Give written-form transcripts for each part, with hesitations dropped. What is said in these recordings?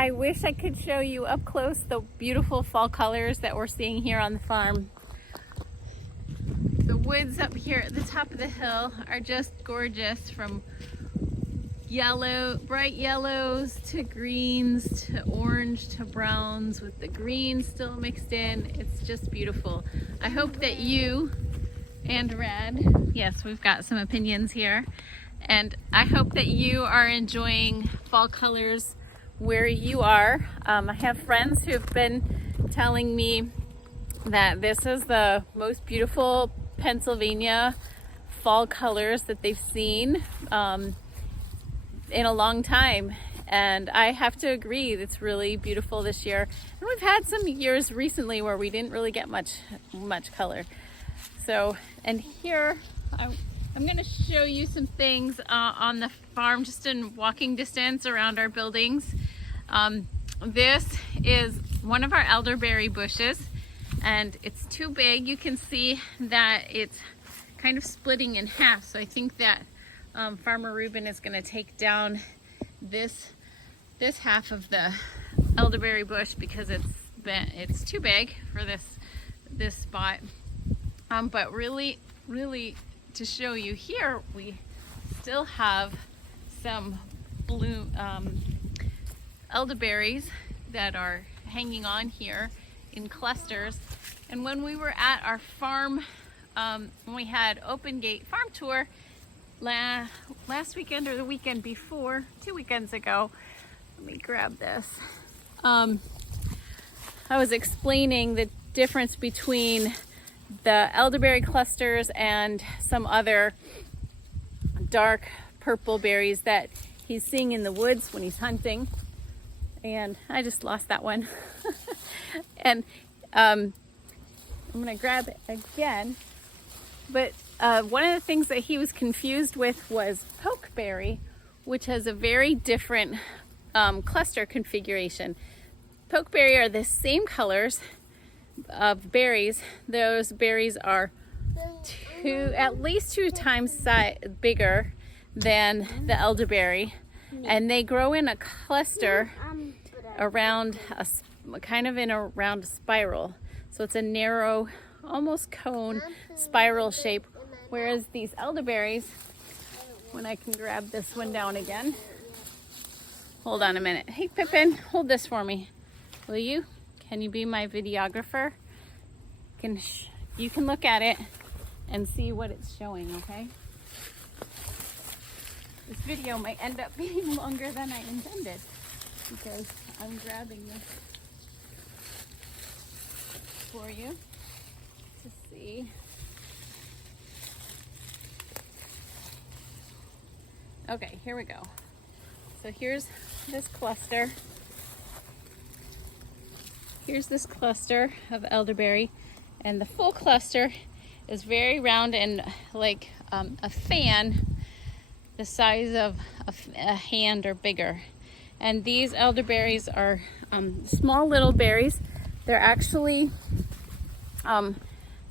I wish I could show you up close the beautiful fall colors that we're seeing here on the farm. The woods up here at the top of the hill are just gorgeous, from yellow, bright yellows to greens to orange to browns with the green still mixed in. It's just beautiful. I hope that you, and red, yes, we've got some opinions here, and I hope that you are enjoying fall colors where you are. I have friends who have been telling me that this is the most beautiful Pennsylvania fall colors that they've seen in a long time, and I have to agree, it's really beautiful this year. And we've had some years recently where we didn't really get much color. So, and here I'm going to show you some things on the farm, just in walking distance around our buildings. This is one of our elderberry bushes, and it's too big. You can see that it's kind of splitting in half. So I think that Farmer Ruben is going to take down this half of the elderberry bush because it's too big for this spot. But really to show you here, we still have some blue elderberries that are hanging on here in clusters. And when we were at our farm, when we had open gate farm tour last weekend or the weekend before, 2 weekends ago, let me grab this. I was explaining the difference between the elderberry clusters and some other dark purple berries that he's seeing in the woods when he's hunting. And I just lost that one. And I'm gonna grab it again. But one of the things that he was confused with was pokeberry, which has a very different cluster configuration. Pokeberry are the same colors of berries. Those berries are at least 2 times bigger than the elderberry, and they grow in a cluster around around a spiral. So it's a narrow, almost cone spiral shape, whereas these elderberries, when I can grab this one down again, hold on a minute. Hey Pippin, hold this for me, will you? Can you be my videographer? You can look at it and see what it's showing, okay? This video might end up being longer than I intended because I'm grabbing this for you to see. Okay, here we go. So here's this cluster. Here's this cluster of elderberry, and the full cluster is very round and like a fan, the size of a hand or bigger. And these elderberries are small little berries. They're actually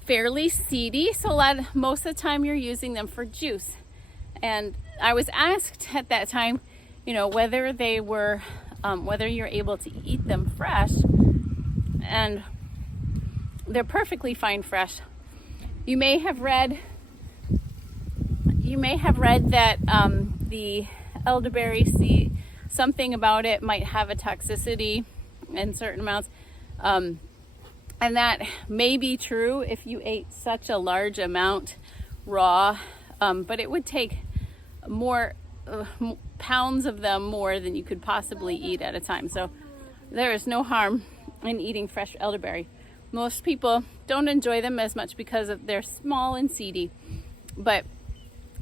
fairly seedy, so most of the time you're using them for juice. And I was asked at that time, you know, whether they were, whether you're able to eat them fresh, and they're perfectly fine fresh. You may have read that the elderberry seed, something about it might have a toxicity in certain amounts, and that may be true if you ate such a large amount raw, but it would take more pounds of them more than you could possibly eat at a time. So there is no harm in eating fresh elderberry. Most people don't enjoy them as much because they're small and seedy, but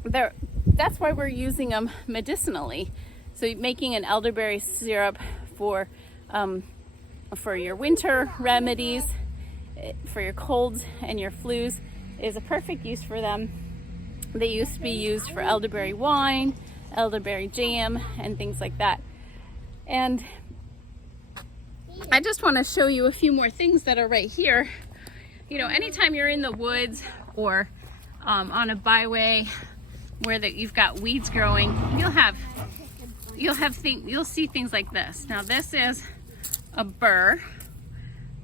that's why we're using them medicinally. So making an elderberry syrup for your winter remedies, for your colds and your flus, is a perfect use for them. They used to be used for elderberry wine, elderberry jam, and things like that. And I just want to show you a few more things that are right here. You know, anytime you're in the woods or on a byway where you've got weeds growing, you'll have you'll see things like this. Now this is a burr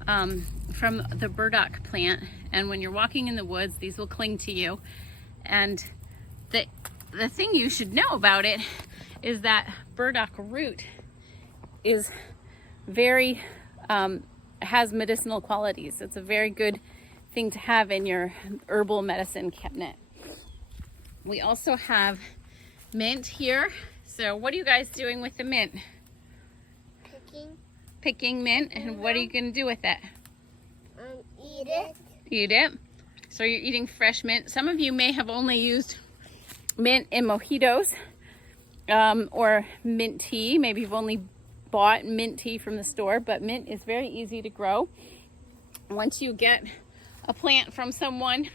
from the burdock plant, and when you're walking in the woods, these will cling to you. And the thing you should know about it is that burdock root is very has medicinal qualities. It's a very good thing to have in your herbal medicine cabinet. We also have mint here. So what are you guys doing with the mint? Picking mint. And what are you going to do with it? Eat it. Eat it. So you're eating fresh mint. Some of you may have only used mint in mojitos or mint tea. Maybe you've only bought mint tea from the store, but mint is very easy to grow. Once you get a plant from someone,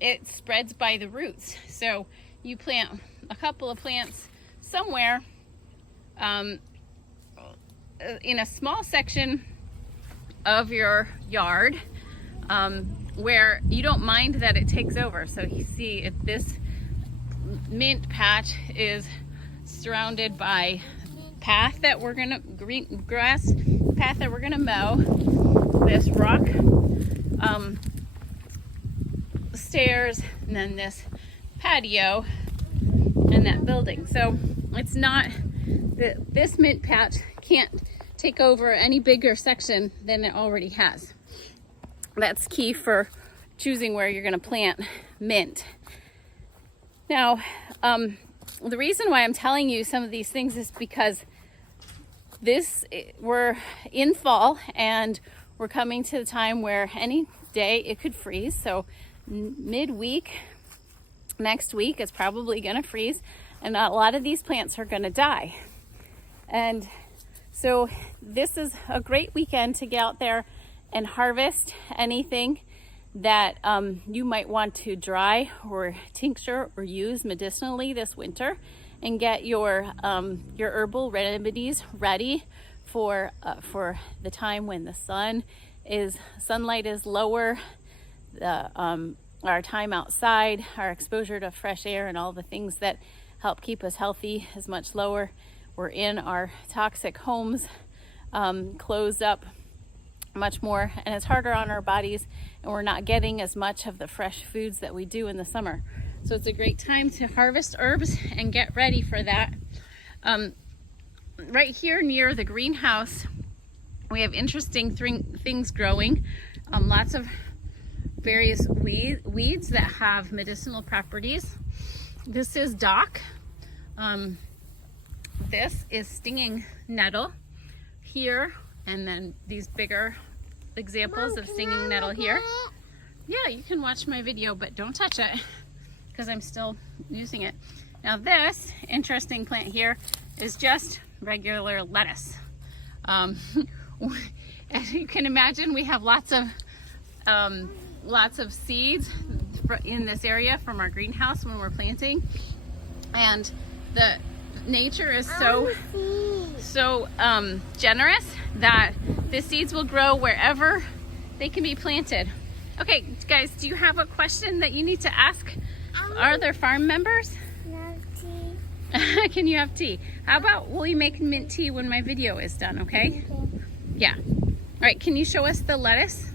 it spreads by the roots. So you plant a couple of plants somewhere in a small section of your yard where you don't mind that it takes over. So you see, if this mint patch is surrounded by path that we're gonna grass path that we're gonna mow, this rock stairs, and then this patio and that building. So it's not that this mint patch can't take over any bigger section than it already has. That's key for choosing where you're going to plant mint. Now, the reason why I'm telling you some of these things is because we're in fall and we're coming to the time where any day it could freeze. So midweek, next week, it's probably going to freeze, and a lot of these plants are going to die. And so this is a great weekend to get out there and harvest anything that you might want to dry or tincture or use medicinally this winter, and get your herbal remedies ready for the time when the sunlight is lower, our time outside, our exposure to fresh air and all the things that help keep us healthy is much lower. We're in our toxic homes, closed up much more, and it's harder on our bodies, and we're not getting as much of the fresh foods that we do in the summer. So it's a great time to harvest herbs and get ready for that. Right here near the greenhouse, we have interesting things growing. Lots of various weeds that have medicinal properties. This is dock. This is stinging nettle here, and then these bigger examples of stinging nettle here. Yeah, you can watch my video, but don't touch it because I'm still using it. Now this interesting plant here is just regular lettuce. As you can imagine, we have lots of seeds in this area from our greenhouse when we're planting, and the nature is so generous that the seeds will grow wherever they can be planted. Okay, guys, do you have a question that you need to ask our other farm members? Tea. Can you have tea? How about will you make mint tea when my video is done, okay? Yeah. All right, can you show us the lettuce?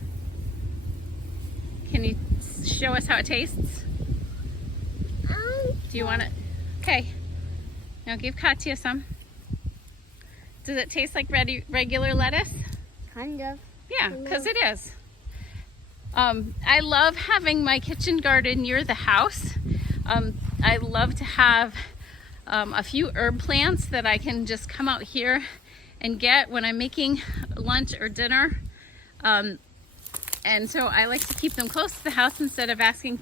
Can you show us how it tastes? Do you want it? Okay. Now give Katya some. Does it taste like regular lettuce? Kind of. Yeah, because it is. I love having my kitchen garden near the house. I love to have a few herb plants that I can just come out here and get when I'm making lunch or dinner. And so I like to keep them close to the house instead of asking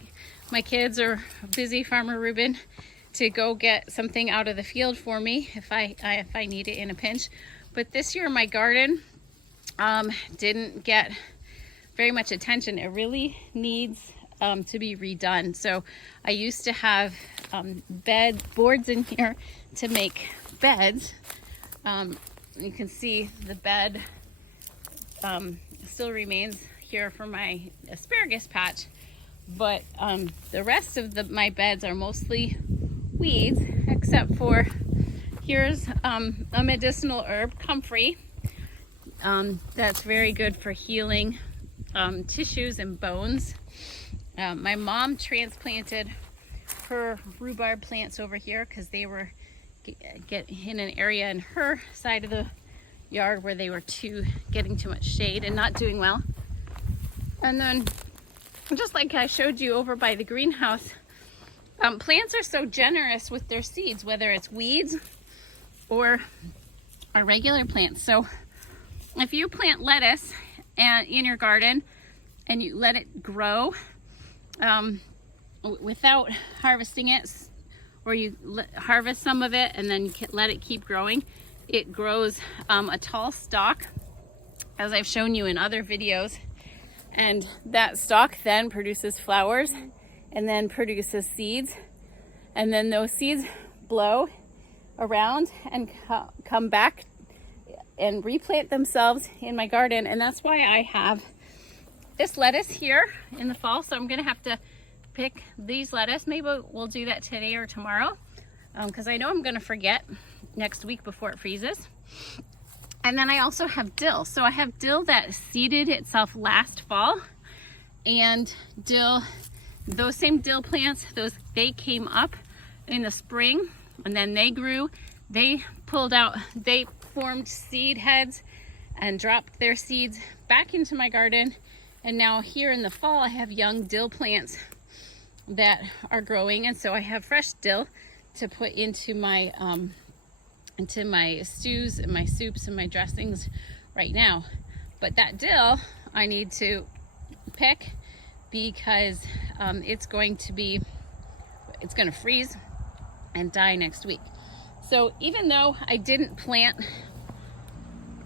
my kids or busy farmer Ruben to go get something out of the field for me if I need it in a pinch. But this year my garden didn't get very much attention. It really needs to be redone. So I used to have boards in here to make beds. You can see the bed still remains here for my asparagus patch, but the rest of my beds are mostly weeds, except for Here's a medicinal herb, comfrey, that's very good for healing tissues and bones. My mom transplanted her rhubarb plants over here because they were get in an area in her side of the yard where they were getting too much shade and not doing well. And then, just like I showed you over by the greenhouse, plants are so generous with their seeds, whether it's weeds or regular plants. So if you plant lettuce in your garden and you let it grow without harvesting it, or you harvest some of it and then let it keep growing, it grows a tall stalk, as I've shown you in other videos, and that stalk then produces flowers and then produces seeds, and then those seeds blow around and come back and replant themselves in my garden. And that's why I have this lettuce here in the fall. So I'm gonna have to pick these lettuce. Maybe we'll do that today or tomorrow, because I know I'm gonna forget next week before it freezes. And then I also have dill. So I have dill that seeded itself last fall, and dill, those same dill plants, they came up in the spring, and then they grew, they formed seed heads and dropped their seeds back into my garden. And now here in the fall, I have young dill plants that are growing, and so I have fresh dill to put into my stews and my soups and my dressings right now. But that dill I need to pick because it's going to freeze and die next week. So even though I didn't plant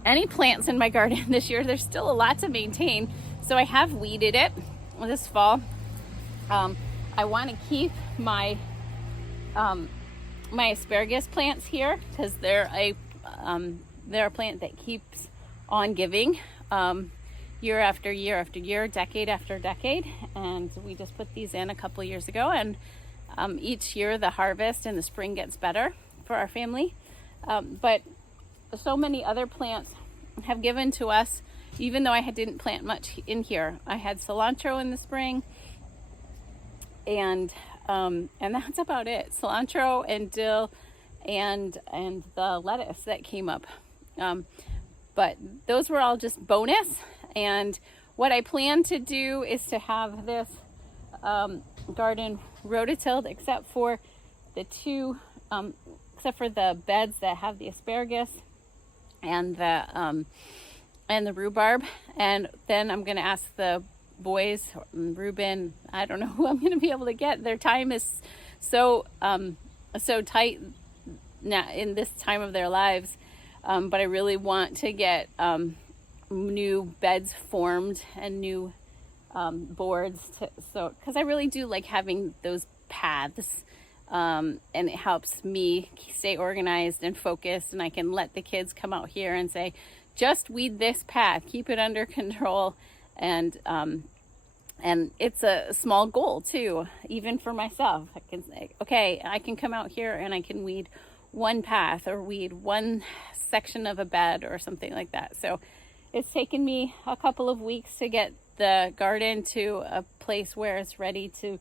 any plants in my garden this year, there's still a lot to maintain. So I have weeded it this fall. I want to keep my my asparagus plants here because they're a plant that keeps on giving year after year after year, decade after decade. And we just put these in a couple years ago, and each year the harvest in the spring gets better for our family. But so many other plants have given to us, even though I didn't plant much in here. I had cilantro in the spring, and that's about it. Cilantro and dill and the lettuce that came up. But those were all just bonus. And what I plan to do is to have this garden rototilled, except for the beds that have the asparagus and the rhubarb. And then I'm going to ask the boys, Reuben, I don't know who I'm going to be able to get. Their time is so tight now in this time of their lives, but I really want to get new beds formed and new boards because I really do like having those paths, and it helps me stay organized and focused, and I can let the kids come out here and say, just weed this path, keep it under control. And it's a small goal too, even for myself. I can say, okay, I can come out here and I can weed one path or weed one section of a bed or something like that. So it's taken me a couple of weeks to get the garden to a place where it's ready to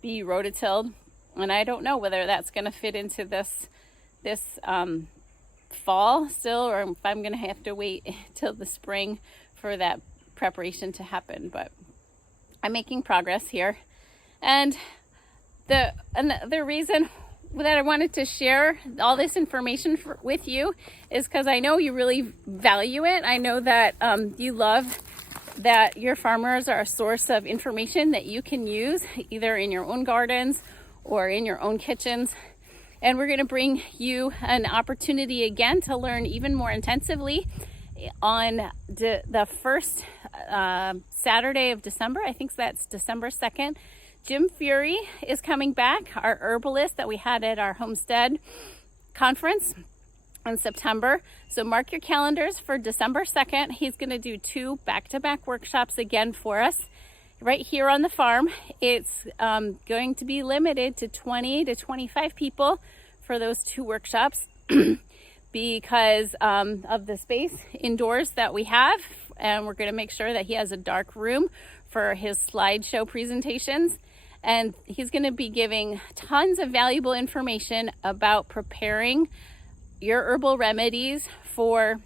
be rototilled. And I don't know whether that's going to fit into this fall still, or if I'm going to have to wait till the spring for that preparation to happen. But I'm making progress here. And the reason that I wanted to share all this information with you is because I know you really value it. I know that you love that your farmers are a source of information that you can use either in your own gardens or in your own kitchens. And we're going to bring you an opportunity again to learn even more intensively on the first Saturday of December. I think that's December 2nd. Jim Fury is coming back, our herbalist that we had at our homestead conference in September. So mark your calendars for December 2nd. He's going to do 2 back-to-back workshops again for us right here on the farm. It's going to be limited to 20 to 25 people for those 2 workshops because of the space indoors that we have. And we're going to make sure that he has a dark room for his slideshow presentations. And he's going to be giving tons of valuable information about preparing your herbal remedies for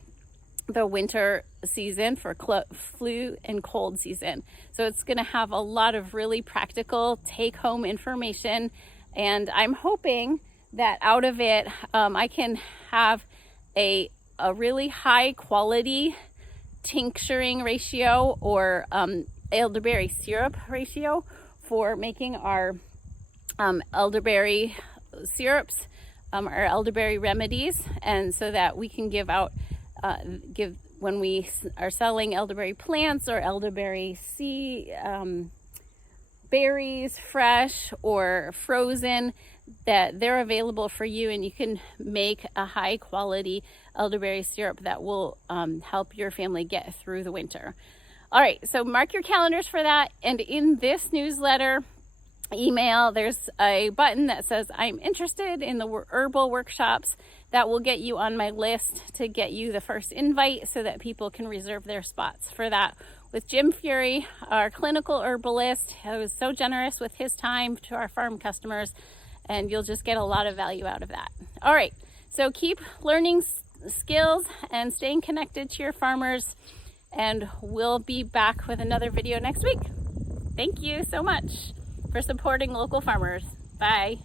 the winter season, for flu and cold season. So it's going to have a lot of really practical take-home information. And I'm hoping that out of it, I can have a really high quality tincturing ratio or elderberry syrup ratio for making our elderberry syrups, our elderberry remedies, and so that we can give when we are selling elderberry plants or elderberry berries, fresh or frozen, that they're available for you, and you can make a high quality elderberry syrup that will help your family get through the winter. All right, so mark your calendars for that. And in this newsletter email, there's a button that says I'm interested in the herbal workshops. That will get you on my list to get you the first invite so that people can reserve their spots for that. With Jim Fury, our clinical herbalist, who was so generous with his time to our farm customers, and you'll just get a lot of value out of that. All right, so keep learning skills and staying connected to your farmers, and we'll be back with another video next week. Thank you so much for supporting local farmers. Bye.